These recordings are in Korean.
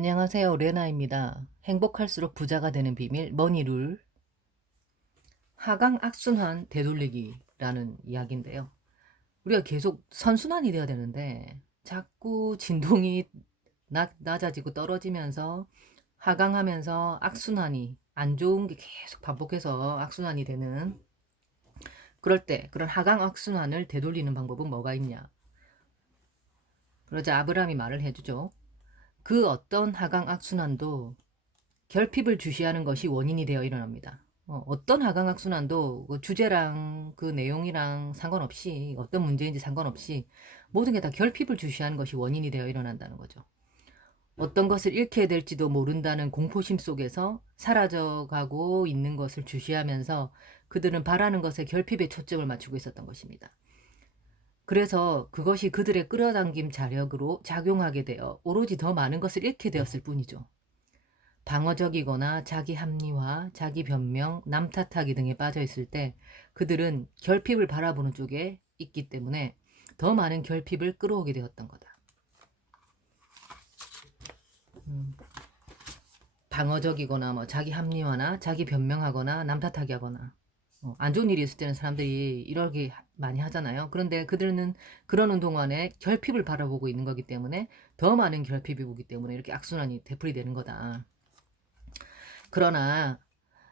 안녕하세요. 레나입니다. 행복할수록 부자가 되는 비밀 머니룰 하강 악순환 되돌리기라는 이야기인데요. 우리가 계속 선순환이 되어야 되는데 자꾸 진동이 낮아지고 떨어지면서 하강하면서 악순환이 안 좋은 게 계속 반복해서 악순환이 되는 그럴 때 그런 하강 악순환을 되돌리는 방법은 뭐가 있냐. 그러자 아브라함이 말을 해주죠. 그 어떤 하강 악순환도 결핍을 주시하는 것이 원인이 되어 일어납니다. 어떤 하강학순환도 그 주제랑 그 내용이랑 상관없이 어떤 문제인지 상관없이 모든 게 다 결핍을 주시하는 것이 원인이 되어 일어난다는 거죠. 어떤 것을 잃게 될지도 모른다는 공포심 속에서 사라져가고 있는 것을 주시하면서 그들은 바라는 것에 결핍에 초점을 맞추고 있었던 것입니다. 그래서 그것이 그들의 끌어당김 자력으로 작용하게 되어 오로지 더 많은 것을 잃게 되었을 뿐이죠. 방어적이거나 자기 합리화, 자기 변명, 남 탓하기 등에 빠져 있을 때 그들은 결핍을 바라보는 쪽에 있기 때문에 더 많은 결핍을 끌어오게 되었던 거다. 방어적이거나 뭐 자기 합리화나 자기 변명하거나 남 탓하기 하거나 안 좋은 일이 있을 때는 사람들이 이렇게 많이 하잖아요. 그런데 그들은 그러는 동안에 결핍을 바라보고 있는 거기 때문에 더 많은 결핍이 오기 때문에 이렇게 악순환이 되풀이되는 거다. 그러나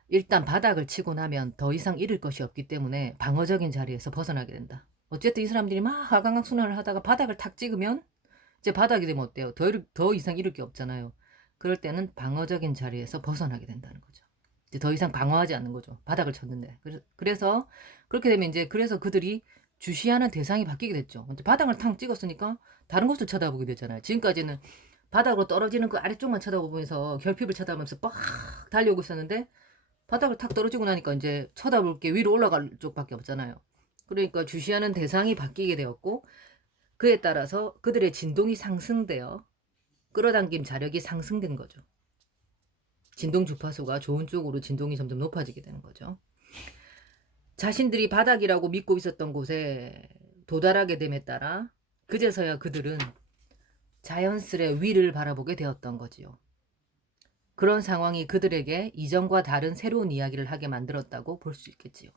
일단 바닥을 치고 나면 더 이상 잃을 것이 없기 때문에 방어적인 자리에서 벗어나게 된다. 어쨌든 이 사람들이 막 하강학순환을 하다가 바닥을 탁 찍으면 이제 바닥이 되면 어때요? 더 이상 잃을 게 없잖아요. 그럴 때는 방어적인 자리에서 벗어나게 된다는 거죠. 이제 더 이상 방어하지 않는 거죠. 바닥을 쳤는데. 그래서 그렇게 되면 이제 그래서 그들이 주시하는 대상이 바뀌게 됐죠. 이제 바닥을 탁 찍었으니까 다른 곳을 쳐다보게 되잖아요. 지금까지는 바닥으로 떨어지는 그 아래쪽만 쳐다보면서 결핍을 쳐다보면서 빡 달려오고 있었는데 바닥을 탁 떨어지고 나니까 이제 쳐다볼 게 위로 올라갈 쪽밖에 없잖아요. 그러니까 주시하는 대상이 바뀌게 되었고 그에 따라서 그들의 진동이 상승되어 끌어당김 자력이 상승된 거죠. 진동 주파수가 좋은 쪽으로 진동이 점점 높아지게 되는 거죠. 자신들이 바닥이라고 믿고 있었던 곳에 도달하게 됨에 따라 그제서야 그들은 자연스레 위를 바라보게 되었던 거지요. 그런 상황이 그들에게 이전과 다른 새로운 이야기를 하게 만들었다고 볼 수 있겠지요.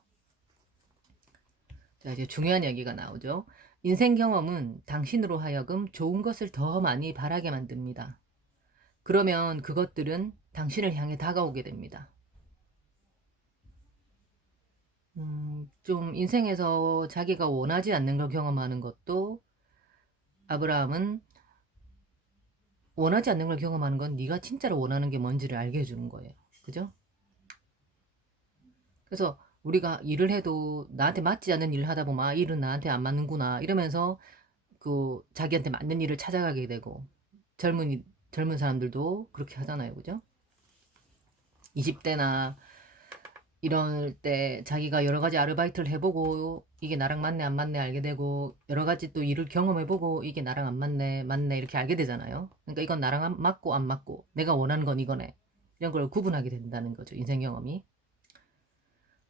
자, 이제 중요한 얘기가 나오죠. 인생 경험은 당신으로 하여금 좋은 것을 더 많이 바라게 만듭니다. 그러면 그것들은 당신을 향해 다가오게 됩니다. 좀 인생에서 자기가 원하지 않는 걸 경험하는 것도 아브라함은 원하지 않는 걸 경험하는 건 네가 진짜로 원하는 게 뭔지를 알게 해주는 거예요. 그죠? 그래서 우리가 일을 해도 나한테 맞지 않는 일을 하다 보면 아, 일은 나한테 안 맞는구나 이러면서 그 자기한테 맞는 일을 찾아가게 되고 젊은 사람들도 그렇게 하잖아요. 그죠? 20대나 이럴 때 자기가 여러 가지 아르바이트를 해보고 이게 나랑 맞네 안 맞네 알게 되고 여러 가지 또 일을 경험해보고 이게 나랑 안 맞네 맞네 이렇게 알게 되잖아요. 그러니까 이건 나랑 맞고 안 맞고 내가 원하는 건 이거네 이런 걸 구분하게 된다는 거죠. 인생 경험이.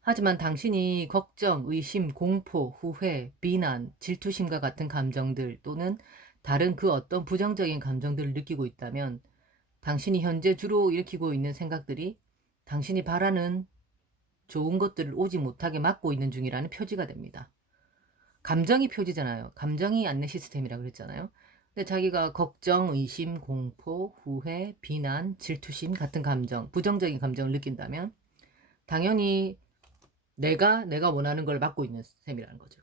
하지만 당신이 걱정, 의심, 공포, 후회, 비난, 질투심과 같은 감정들 또는 다른 그 어떤 부정적인 감정들을 느끼고 있다면 당신이 현재 주로 일으키고 있는 생각들이 당신이 바라는 좋은 것들을 오지 못하게 막고 있는 중이라는 표지가 됩니다. 감정이 표지잖아요. 감정이 안내 시스템이라고 그랬잖아요. 근데 자기가 걱정, 의심, 공포, 후회, 비난, 질투심 같은 감정, 부정적인 감정을 느낀다면 당연히 내가 원하는 걸 막고 있는 셈이라는 거죠.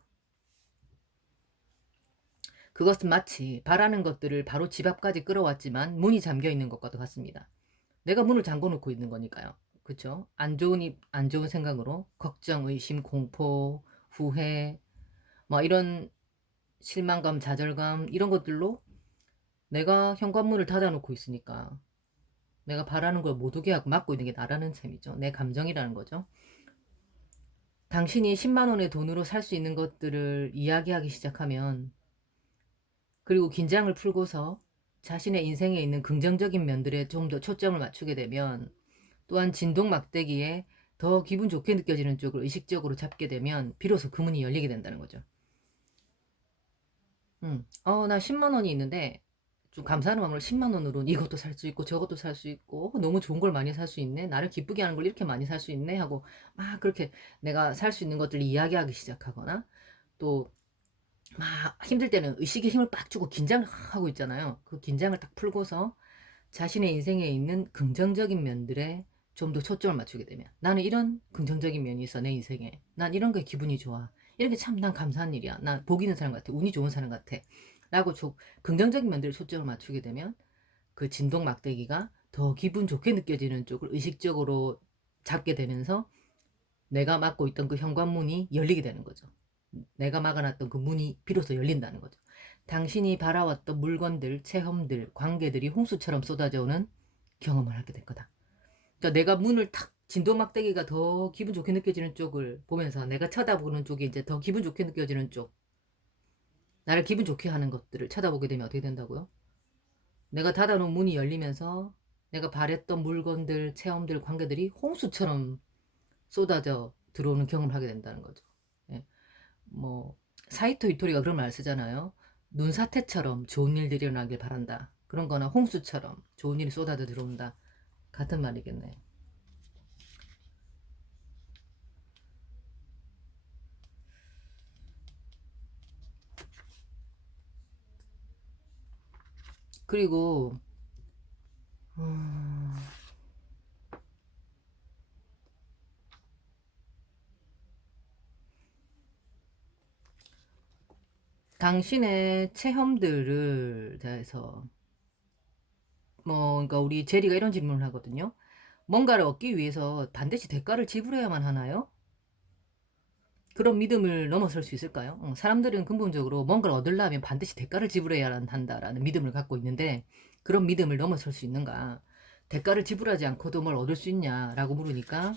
그것은 마치 바라는 것들을 바로 집 앞까지 끌어왔지만 문이 잠겨 있는 것과도 같습니다. 내가 문을 잠궈 놓고 있는 거니까요. 그쵸? 안 좋은 생각으로 걱정, 의심, 공포, 후회, 뭐 이런 실망감, 좌절감 이런 것들로 내가 현관문을 닫아놓고 있으니까 내가 바라는 걸 못 오게 하고 막고 있는 게 나라는 셈이죠. 내 감정이라는 거죠. 당신이 10만 원의 돈으로 살 수 있는 것들을 이야기하기 시작하면 그리고 긴장을 풀고서 자신의 인생에 있는 긍정적인 면들에 좀 더 초점을 맞추게 되면 또한 진동 막대기에 더 기분 좋게 느껴지는 쪽을 의식적으로 잡게 되면 비로소 그 문이 열리게 된다는 거죠. 나 10만 원이 있는데 좀 감사하는 마음으로 10만 원으로 이것도 살 수 있고 저것도 살 수 있고 너무 좋은 걸 많이 살 수 있네. 나를 기쁘게 하는 걸 이렇게 많이 살 수 있네 하고 막 그렇게 내가 살 수 있는 것들을 이야기하기 시작하거나 또 막 힘들 때는 의식의 힘을 빡 주고 긴장을 하고 있잖아요. 그 긴장을 딱 풀고서 자신의 인생에 있는 긍정적인 면들에 좀 더 초점을 맞추게 되면 나는 이런 긍정적인 면이 있어 내 인생에. 난 이런 게 기분이 좋아. 이런 게 참 난 감사한 일이야. 나 복 있는 사람 같아. 운이 좋은 사람 같아. 라고 긍정적인 면들에 초점을 맞추게 되면 그 진동 막대기가 더 기분 좋게 느껴지는 쪽을 의식적으로 잡게 되면서 내가 막고 있던 그 현관문이 열리게 되는 거죠. 내가 막아놨던 그 문이 비로소 열린다는 거죠. 당신이 바라왔던 물건들, 체험들, 관계들이 홍수처럼 쏟아져오는 경험을 하게 될 거다. 그러니까 내가 문을 탁 진동막대기가 더 기분 좋게 느껴지는 쪽을 보면서 내가 쳐다보는 쪽이 이제 더 기분 좋게 느껴지는 쪽, 나를 기분 좋게 하는 것들을 쳐다보게 되면 어떻게 된다고요? 내가 닫아놓은 문이 열리면서 내가 바랬던 물건들, 체험들, 관계들이 홍수처럼 쏟아져 들어오는 경험을 하게 된다는 거죠. 예. 뭐 사이토 이토리가 그런 말 쓰잖아요. 눈사태처럼 좋은 일들이 일어나길 바란다. 그런 거나 홍수처럼 좋은 일이 쏟아져 들어온다. 같은 말이겠네. 그리고 음, 당신의 체험들을 대해서 그러니까 우리 제리가 이런 질문을 하거든요. 뭔가를 얻기 위해서 반드시 대가를 지불해야만 하나요? 그런 믿음을 넘어설 수 있을까요? 사람들은 근본적으로 뭔가를 얻으려면 반드시 대가를 지불해야 한다라는 믿음을 갖고 있는데 그런 믿음을 넘어설 수 있는가? 대가를 지불하지 않고도 뭘 얻을 수 있냐라고 물으니까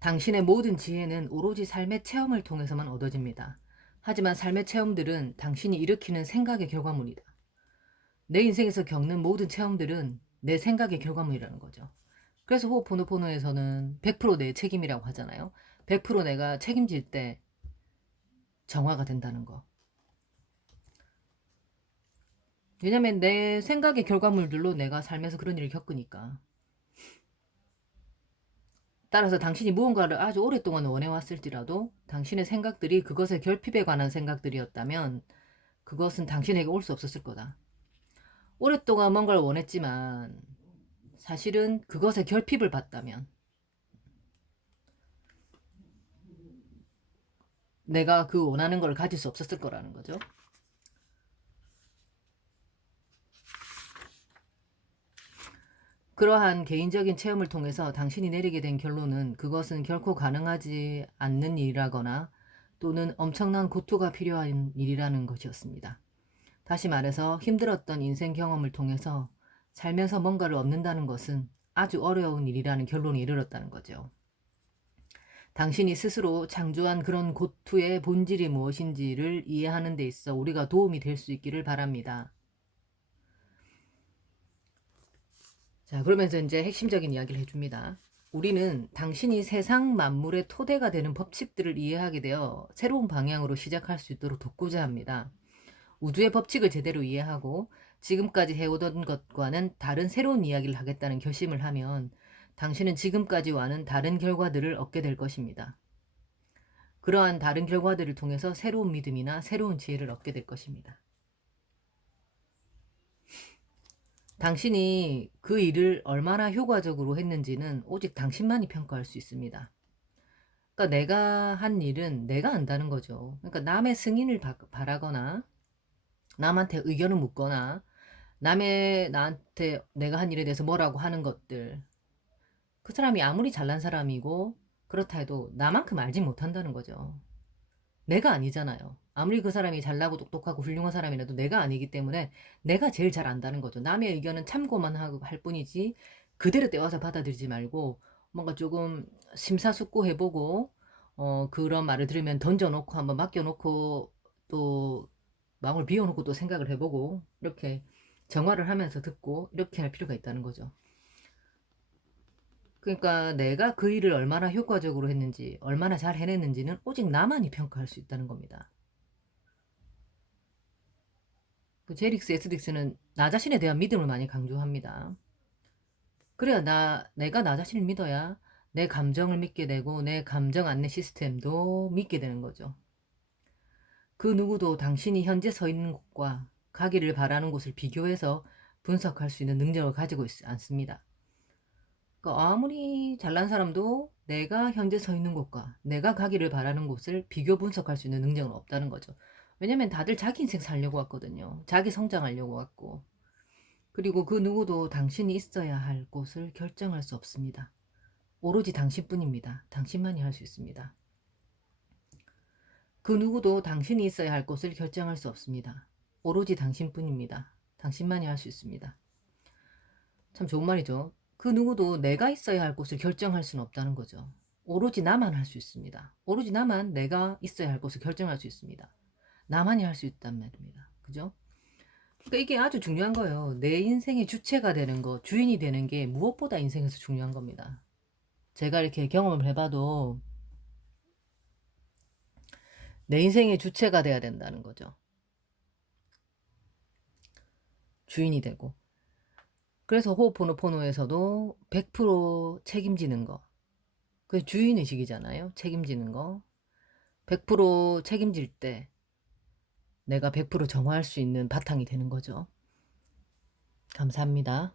당신의 모든 지혜는 오로지 삶의 체험을 통해서만 얻어집니다. 하지만 삶의 체험들은 당신이 일으키는 생각의 결과물이다. 내 인생에서 겪는 모든 체험들은 내 생각의 결과물이라는 거죠. 그래서 호흡포노포노에서는 100%내 책임이라고 하잖아요. 100% 내가 책임질 때 정화가 된다는 거. 왜냐면 내 생각의 결과물들로 내가 살면서 그런 일을 겪으니까. 따라서 당신이 무언가를 아주 오랫동안 원해왔을지라도 당신의 생각들이 그것의 결핍에 관한 생각들이었다면 그것은 당신에게 올 수 없었을 거다. 오랫동안 뭔가를 원했지만 사실은 그것의 결핍을 받다면 내가 그 원하는 걸 가질 수 없었을 거라는 거죠. 그러한 개인적인 체험을 통해서 당신이 내리게 된 결론은 그것은 결코 가능하지 않는 일이라거나 또는 엄청난 고투가 필요한 일이라는 것이었습니다. 다시 말해서 힘들었던 인생 경험을 통해서 살면서 뭔가를 얻는다는 것은 아주 어려운 일이라는 결론에 이르렀다는 거죠. 당신이 스스로 창조한 그런 고투의 본질이 무엇인지를 이해하는 데 있어 우리가 도움이 될 수 있기를 바랍니다. 자, 그러면서 이제 핵심적인 이야기를 해줍니다. 우리는 당신이 세상 만물의 토대가 되는 법칙들을 이해하게 되어 새로운 방향으로 시작할 수 있도록 돕고자 합니다. 우주의 법칙을 제대로 이해하고 지금까지 해오던 것과는 다른 새로운 이야기를 하겠다는 결심을 하면 당신은 지금까지와는 다른 결과들을 얻게 될 것입니다. 그러한 다른 결과들을 통해서 새로운 믿음이나 새로운 지혜를 얻게 될 것입니다. 당신이 그 일을 얼마나 효과적으로 했는지는 오직 당신만이 평가할 수 있습니다. 그러니까 내가 한 일은 내가 안다는 거죠. 그러니까 남의 승인을 바라거나 남한테 의견을 묻거나 남의 나한테 내가 한 일에 대해서 뭐라고 하는 것들, 그 사람이 아무리 잘난 사람이고 그렇다 해도 나만큼 알지 못한다는 거죠. 내가 아니잖아요. 아무리 그 사람이 잘나고 똑똑하고 훌륭한 사람이라도 내가 아니기 때문에 내가 제일 잘 안다는 거죠. 남의 의견은 참고만 하고 할 뿐이지 그대로 떼와서 받아들이지 말고 뭔가 조금 심사숙고해보고 그런 말을 들으면 던져놓고 한번 맡겨놓고 또 마음을 비워놓고 또 생각을 해보고 이렇게 정화를 하면서 듣고 이렇게 할 필요가 있다는 거죠. 그러니까 내가 그 일을 얼마나 효과적으로 했는지 얼마나 잘 해냈는지는 오직 나만이 평가할 수 있다는 겁니다. 그 제릭스 SDX는 나 자신에 대한 믿음을 많이 강조합니다. 그래야 내가 나 자신을 믿어야 내 감정을 믿게 되고 내 감정 안내 시스템도 믿게 되는 거죠. 그 누구도 당신이 현재 서 있는 곳과 가기를 바라는 곳을 비교해서 분석할 수 있는 능력을 가지고 있지 않습니다. 그러니까 아무리 잘난 사람도 내가 현재 서 있는 곳과 내가 가기를 바라는 곳을 비교 분석할 수 있는 능력은 없다는 거죠. 왜냐면 다들 자기 인생 살려고 왔거든요. 자기 성장하려고 왔고. 그리고 그 누구도 당신이 있어야 할 곳을 결정할 수 없습니다. 오로지 당신뿐입니다. 당신만이 할 수 있습니다. 그 누구도 당신이 있어야 할 곳을 결정할 수 없습니다. 오로지 당신뿐입니다. 당신만이 할 수 있습니다. 참 좋은 말이죠. 그 누구도 내가 있어야 할 곳을 결정할 수는 없다는 거죠. 오로지 나만 할 수 있습니다. 오로지 나만 내가 있어야 할 곳을 결정할 수 있습니다. 나만이 할 수 있단 말입니다. 그죠? 그러니까 이게 아주 중요한 거예요. 내 인생의 주체가 되는 거, 주인이 되는 게 무엇보다 인생에서 중요한 겁니다. 제가 이렇게 경험을 해봐도 내 인생의 주체가 돼야 된다는 거죠. 주인이 되고. 그래서 호흡포노포노에서도 100% 책임지는 거. 그게 주인의식이잖아요. 책임지는 거. 100% 책임질 때 내가 100% 정화할 수 있는 바탕이 되는 거죠. 감사합니다.